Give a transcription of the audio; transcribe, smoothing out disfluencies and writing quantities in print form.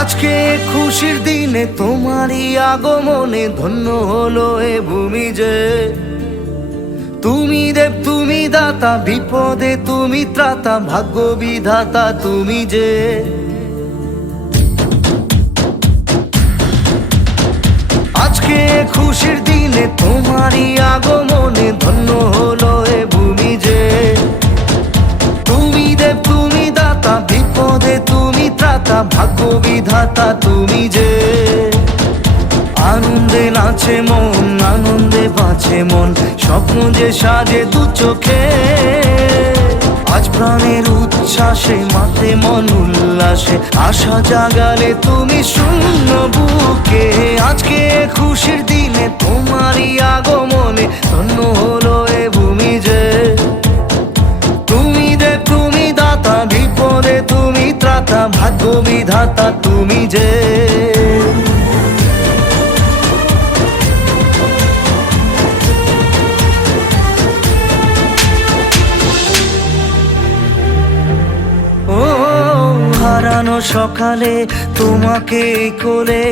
আজকে খুশির দিনে তোমারই আগমনে ধন্য হলো এ ভূমি যে। তুমি দেব তুমি দাতা, বিপদে তুমি ত্রাতা, ভাগ্য বিধাতা তুমি যে। আজকে খুশির দিনে তোমারই আগমনে ধন্য হলো এ ভূমি যে। তুমি দেব তুমি দাতা, বিপদে তুমি ত্রাতা, ভাগ্য বিধাতা তুমি যে। আনন্দে নাচে মন, আনন্দে বাঁচে মন, স্বপ্ন যে সাজে দু চোখে। আজ প্রাণের উচ্ছ্বাসে মাতে মন উল্লাসে, আশা জাগালে তুমি শূন্য বুকে। আজকে খুশির দিনে তোমারই আগমনে ধন্য হলো এ ভূমি যে। তুমি দেব তুমি দাতা, বিপদে তুমি ত্রাতা, ভাগ্য বিধাতা তুমি যে। ও হারানো সকালে তোমাকে কোলে